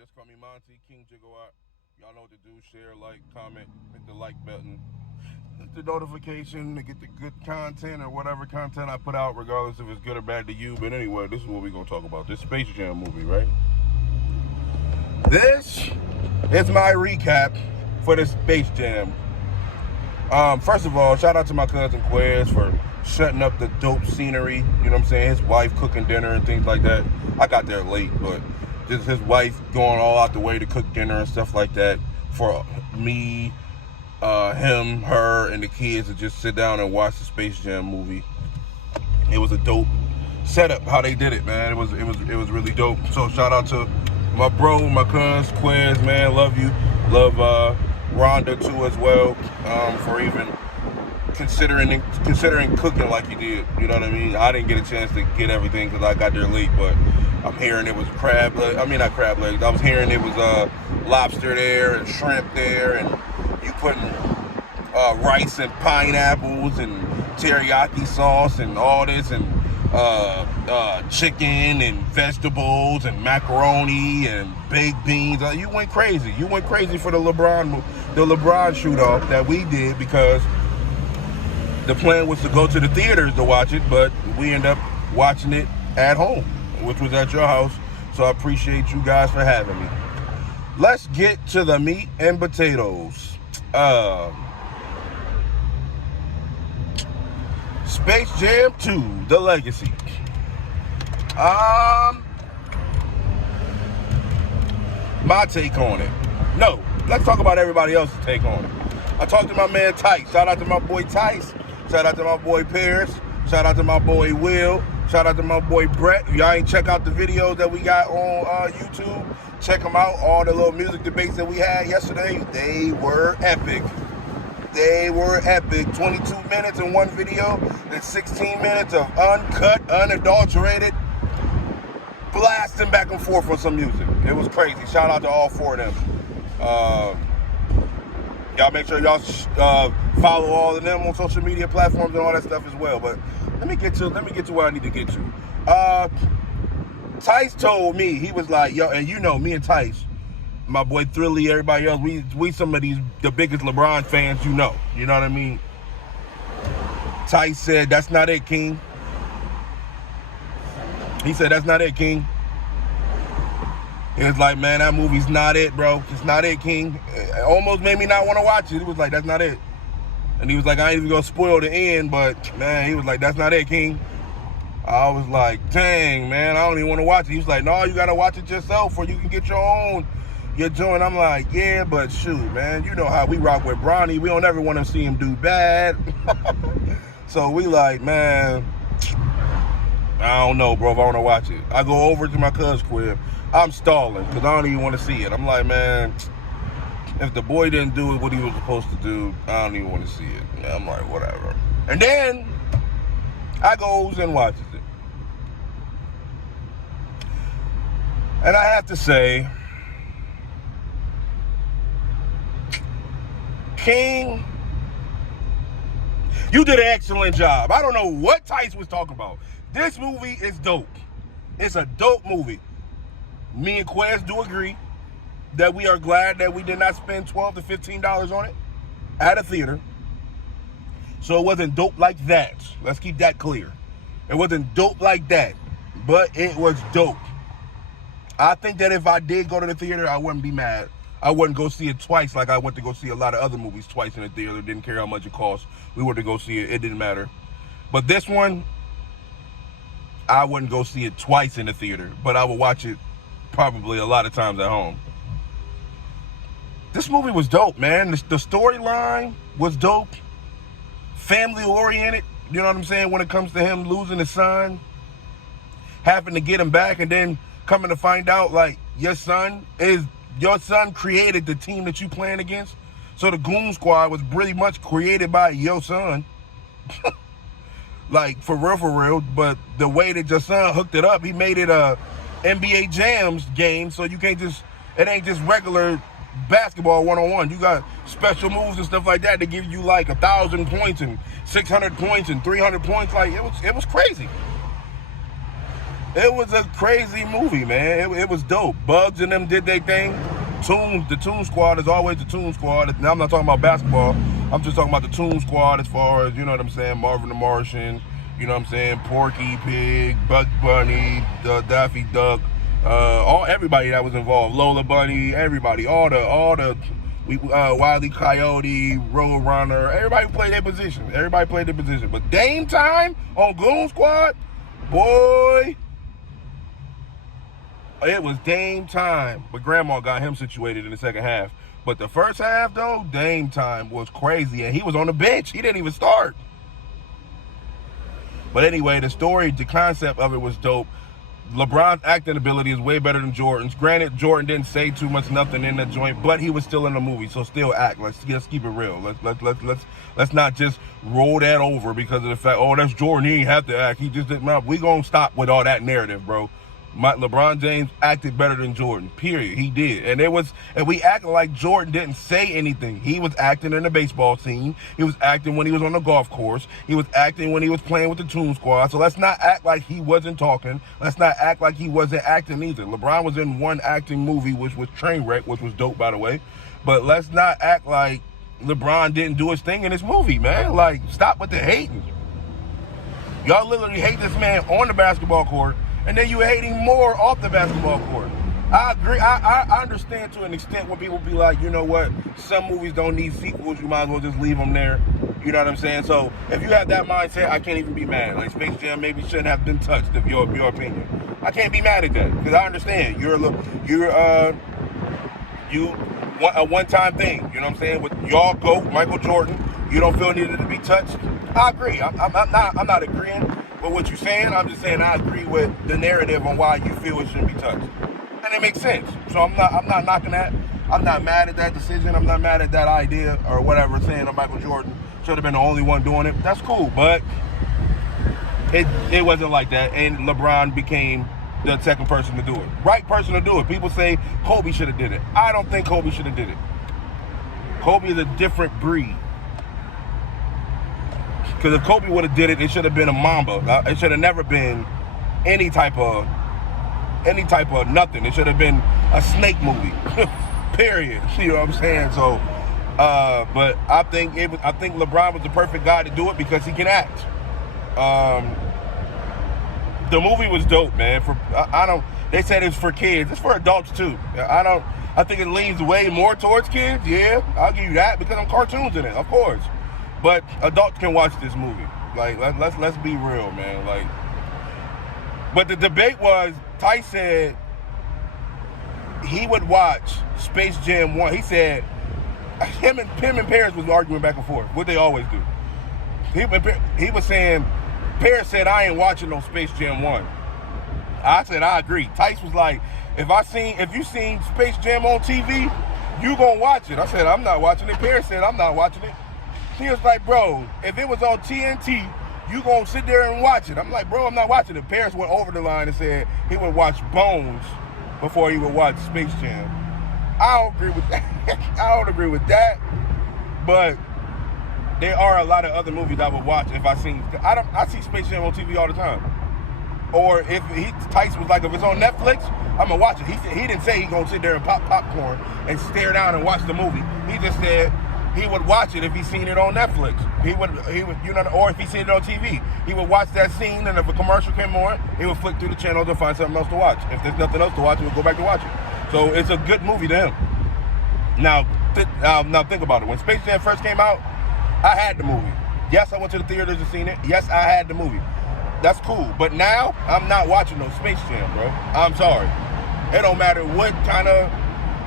Juscallme Monte, King Gigawatt. Y'all know what to do. Share, like, comment, hit the like button. Hit the notification to get the good content or whatever content I put out, regardless if it's good or bad to you. But anyway, this is what we're going to talk about. This Space Jam movie, right? This is my recap for the Space Jam. First of all, shout out to my cousin Quez for shutting up the dope scenery. You know what I'm saying? His wife cooking dinner and things like that. I got there late, but just his wife going all out the way to cook dinner and stuff like that for me, him, her, and the kids to just sit down and watch the Space Jam movie. It was a dope setup how they did it, man. It was really dope. So shout out to my bro, my cuz Quez, man. Love you. Love Rhonda too as well, for even considering cooking like you did. You know what I mean? I didn't get a chance to get everything because I got there late, but I'm hearing it was crab legs. I mean, not crab legs. I was hearing it was lobster there and shrimp there, and you putting rice and pineapples and teriyaki sauce and all this, and chicken and vegetables and macaroni and baked beans. You went crazy. You went crazy for the LeBron shoot-off that we did, because the plan was to go to the theaters to watch it, but we ended up watching it at home, which was at your house. So I appreciate you guys for having me. Let's get to the meat and potatoes. Space Jam 2, The Legacy. My take on it. No, let's talk about everybody else's take on it. I talked to my man Tice. Shout out to my boy Tice. Shout out to my boy Paris. Shout out to my boy Will. Shout out to my boy Brett. If y'all ain't check out the videos that we got on YouTube, check them out. All the little music debates that we had yesterday, they were epic. They were epic. 22 minutes in one video and 16 minutes of uncut, unadulterated blasting back and forth on some music. It was crazy. Shout out to all four of them. Y'all make sure y'all follow all of them on social media platforms and all that stuff as well. But let me get to where I need to get to. Tice told me, he was like, yo, and you know, me and Tice, my boy Thrilly, everybody else, we some of the biggest LeBron fans you know. You know what I mean? Tice said, that's not it, King. He said, that's not it, King. He was like, man, that movie's not it, bro. It's not it, King. It almost made me not want to watch it. He was like, that's not it. And he was like, I ain't even going to spoil the end, but, man, he was like, that's not it, King. I was like, dang, man, I don't even want to watch it. He was like, no, you got to watch it yourself or you can get your joint. I'm like, yeah, but shoot, man, you know how we rock with Bronny. We don't ever want to see him do bad. So we like, man, I don't know, bro, if I want to watch it. I go over to my cousin's crib. I'm stalling because I don't even want to see it. I'm like, man, if the boy didn't do what he was supposed to do, I don't even want to see it. I'm like, whatever. And then I goes and watches it. And I have to say, King, you did an excellent job. I don't know what Tice was talking about. This movie is dope. It's a dope movie. Me and Quez do agree that we are glad that we did not spend $12 to $15 on it at a theater. So it wasn't dope like that. Let's keep that clear. It wasn't dope like that, but it was dope. I think that if I did go to the theater, I wouldn't be mad. I wouldn't go see it twice like I went to go see a lot of other movies twice in the theater. Didn't care how much it cost. We were to go see it. It didn't matter. But this one, I wouldn't go see it twice in the theater, but I would watch it probably a lot of times at home. This movie was dope, man. The storyline was dope. Family oriented, you know what I'm saying, when it comes to him losing his son, having to get him back, and then coming to find out, like, your son created the team that you playing against. So the Goon Squad was pretty much created by your son. Like, for real, but the way that your son hooked it up, he made it a NBA Jams game, so it ain't just regular basketball one-on-one. You got special moves and stuff like that to give you like 1,000 points and 600 points and 300 points. Like, it was crazy. It was a crazy movie, man. It was dope. Bugs and them did their thing. The Toon Squad is always the Toon Squad. Now I'm not talking about basketball. I'm just talking about the Toon Squad as far as, you know what I'm saying, Marvin the Martian, you know what I'm saying, Porky Pig, Bugs Bunny, Daffy Duck, everybody that was involved, Lola Bunny, everybody, all the Wile E. Coyote, Road Runner, everybody played their position. But Dame time on Goon Squad, boy, it was Dame time. But Grandma got him situated in the second half. But the first half, though, Dame time was crazy. And he was on the bench. He didn't even start. But anyway, the concept of it was dope. LeBron's acting ability is way better than Jordan's. Granted, Jordan didn't say too much nothing in the joint, but he was still in the movie, so still act. Let's keep it real. Let's not just roll that over because of the fact, oh, that's Jordan, he ain't have to act. He just didn't. We gonna stop with all that narrative, bro. LeBron James acted better than Jordan, period. He did. And we acting like Jordan didn't say anything. He was acting in the baseball scene. He was acting when he was on the golf course. He was acting when he was playing with the Toon Squad. So let's not act like he wasn't talking. Let's not act like he wasn't acting either. LeBron was in one acting movie, which was Trainwreck, which was dope, by the way. But let's not act like LeBron didn't do his thing in this movie, man. Like, stop with the hating. Y'all literally hate this man on the basketball court, and then you hating more off the basketball court. I agree. I understand to an extent when people be like, you know what, some movies don't need sequels. You might as well just leave them there. You know what I'm saying? So if you have that mindset, I can't even be mad. Like Space Jam maybe shouldn't have been touched, if your opinion. I can't be mad at that because I understand you're a one-time thing. You know what I'm saying? With y'all GOAT, Michael Jordan, you don't feel needed to be touched. I agree. I'm not agreeing with what you're saying. I'm just saying I agree with the narrative on why you feel it shouldn't be touched, and it makes sense. So I'm not knocking that. I'm not mad at that decision. I'm not mad at that idea or whatever, saying that Michael Jordan should have been the only one doing it. That's cool, but it wasn't like that, and LeBron became the second person to do it. Right person to do it. People say Kobe should have did it. I don't think Kobe should have did it. Kobe is a different breed. Because if Kobe would have did it, it should have been a Mamba. It should have never been any type of nothing. It should have been a snake movie. Period. You know what I'm saying? So, but I think LeBron was the perfect guy to do it because he can act. The movie was dope, man. They said it's for kids. It's for adults too. I think it leans way more towards kids. Yeah, I'll give you that because I'm cartoons in it, of course. But adults can watch this movie. Like, let's be real, man. Like, but the debate was, Tice said he would watch Space Jam 1. He said him and Paris was arguing back and forth, what they always do. He was saying, Paris said, I ain't watching no Space Jam 1. I said, I agree. Tice was like, if you seen Space Jam on TV, you gonna watch it. I said, I'm not watching it. Paris said, I'm not watching it. He was like, bro, if it was on TNT, you gonna sit there and watch it. I'm like, bro, I'm not watching it. Paris went over the line and said he would watch Bones before he would watch Space Jam. I don't agree with that. But there are a lot of other movies I would watch if I see Space Jam on TV all the time. Or if Tice was like, if it's on Netflix, I'm gonna watch it. He didn't say he's gonna sit there and pop popcorn and stare down and watch the movie. He just said he would watch it if he seen it on Netflix. He would, you know, or if he seen it on TV, he would watch that scene, and if a commercial came on, he would flick through the channels and find something else to watch. If there's nothing else to watch, he would go back to watch it. So it's a good movie to him. Now think about it. When Space Jam first came out, I had the movie. Yes, I went to the theaters and seen it. Yes, I had the movie. That's cool. But now, I'm not watching no Space Jam, bro. I'm sorry. It don't matter what kind of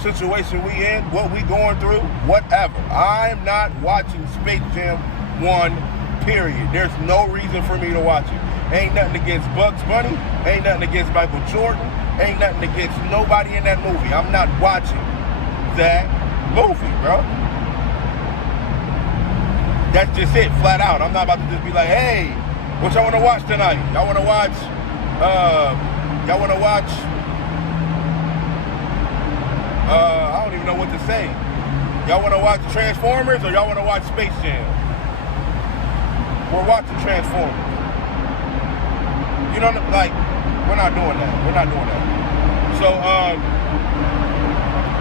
situation we in, what we going through, whatever. I'm not watching Space Jam 1, period. There's no reason for me to watch it. Ain't nothing against Bugs Bunny. Ain't nothing against Michael Jordan. Ain't nothing against nobody in that movie. I'm not watching that movie, bro. That's just it, flat out. I'm not about to just be like, hey, what y'all want to watch tonight? Y'all want to watch, I don't even know what to say. Y'all want to watch Transformers or y'all want to watch Space Jam? We're watching Transformers. You know, like, We're not doing that. We're not doing that. So,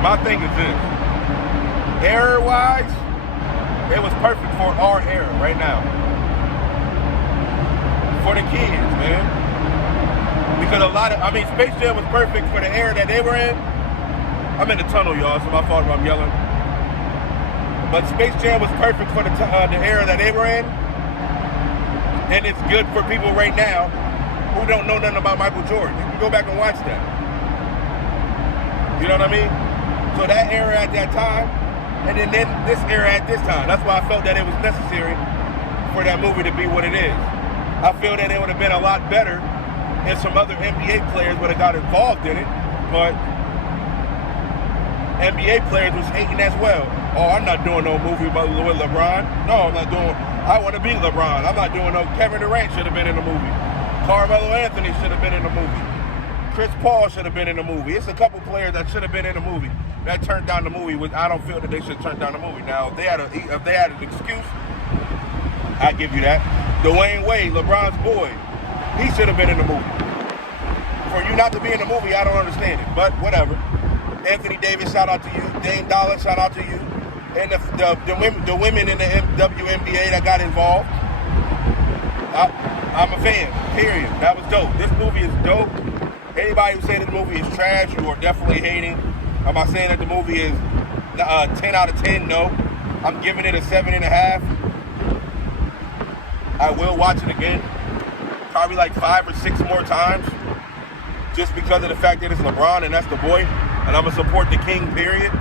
my thing is this. Error-wise, it was perfect for our era right now. For the kids, man. Because Space Jam was perfect for the era that they were in. I'm in the tunnel, y'all, so my fault if I'm yelling. But Space Jam was perfect for the era that they were in. And it's good for people right now who don't know nothing about Michael Jordan. You can go back and watch that. You know what I mean? So that era at that time, and then this era at this time. That's why I felt that it was necessary for that movie to be what it is. I feel that it would have been a lot better if some other NBA players would have got involved in it, but NBA players was hating as well. Oh, I'm not doing no movie with LeBron. No, I'm not doing. I want to be LeBron. I'm not doing no. Kevin Durant should have been in the movie. Carmelo Anthony should have been in the movie. Chris Paul should have been in the movie. It's a couple players that should have been in the movie that turned down the movie. I don't feel that they should turn down the movie. Now, if they had an excuse, I give you that. Dwayne Wade, LeBron's boy, he should have been in the movie. For you not to be in the movie, I don't understand it. But whatever. Anthony Davis, shout out to you. Dame Dollar, shout out to you. And the women in the WNBA that got involved. I'm a fan, period. That was dope. This movie is dope. Anybody who's saying this movie is trash, you are definitely hating. Am I saying that the movie is 10 out of 10? No. I'm giving it a 7.5. I will watch it again. Probably like 5 or 6 more times. Just because of the fact that it's LeBron and that's the boy. And I'm going to support the king, period.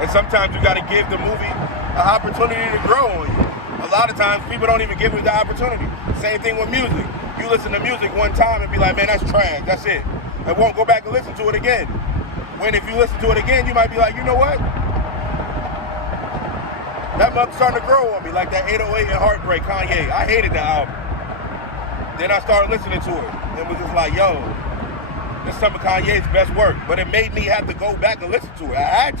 And sometimes you got to give the movie an opportunity to grow on you. A lot of times people don't even give it the opportunity. Same thing with music. You listen to music one time and be like, man, that's trash, that's it. And won't go back and listen to it again. When if you listen to it again, you might be like, you know what? That mother's starting to grow on me, like that 808 and Heartbreak, Kanye. I hated that album. Then I started listening to it. It was just like, yo, this is some of Kanye's best work. But it made me have to go back and listen to it. I had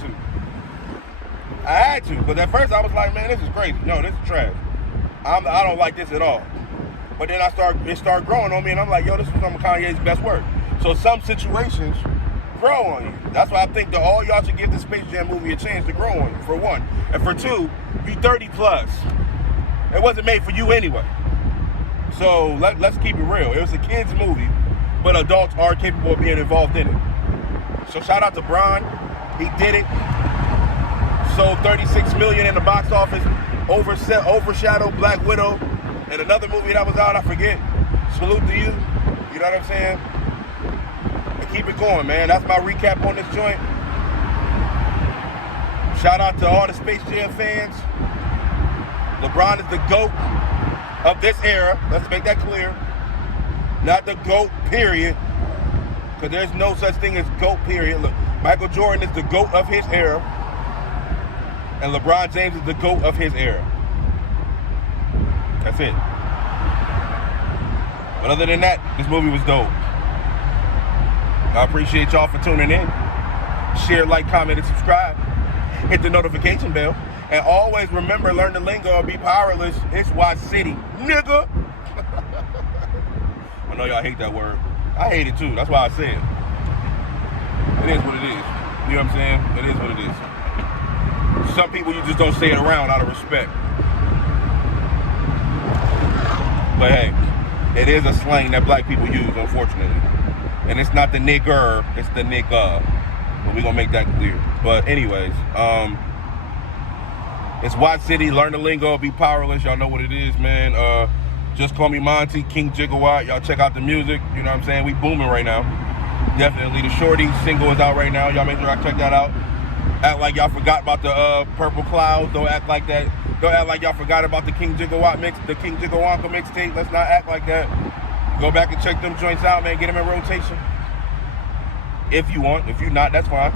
to. But at first I was like, man, this is crazy. No, this is trash. I don't like this at all. But then it started growing on me, and I'm like, yo, this is some of Kanye's best work. So some situations grow on you. That's why I think that all y'all should give the Space Jam movie a chance to grow on you, for one. And for two, you 30 plus. It wasn't made for you anyway. So let's keep it real. It was a kid's movie, but adults are capable of being involved in it. So shout out to Bron. He did it. Sold $36 million in the box office. Overshadowed Black Widow. And another movie that was out, I forget. Salute to you. You know what I'm saying? And keep it going, man. That's my recap on this joint. Shout out to all the Space Jam fans. LeBron is the GOAT of this era. Let's make that clear. Not the GOAT, period. Because there's no such thing as GOAT, period. Look, Michael Jordan is the GOAT of his era. And LeBron James is the GOAT of his era. That's it. But other than that, this movie was dope. I appreciate y'all for tuning in. Share, like, comment, and subscribe. Hit the notification bell. And always remember, learn the lingo or be powerless. It's Watch City, nigga. I know y'all hate that word. I hate it too. That's why I say it. It is what it is. You know what I'm saying? It is what it is. Some people, you just don't say it around out of respect. But hey, it is a slang that black people use, unfortunately. And it's not the nigger, it's the nigga. But we're gonna make that clear. But anyways, it's Watch City, learn the lingo, be powerless. Y'all know what it is, man. Just call me Monte, King Gigawatt. Y'all check out the music. You know what I'm saying? We booming right now. Definitely. The Shorty single is out right now. Y'all make sure I check that out. Act like y'all forgot about the Purple Clouds. Don't act like that. Don't act like y'all forgot about the King Gigawatt the King Gigawonka mixtape. Let's not act like that. Go back and check them joints out, man. Get them in rotation. If you want. If you not, that's fine.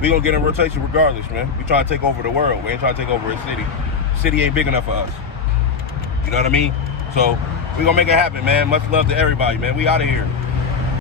We gonna get in rotation regardless, man. We trying to take over the world. We ain't trying to take over a city. City ain't big enough for us. You know what I mean? So we gonna make it happen, man. Much love to everybody, man. We out of here.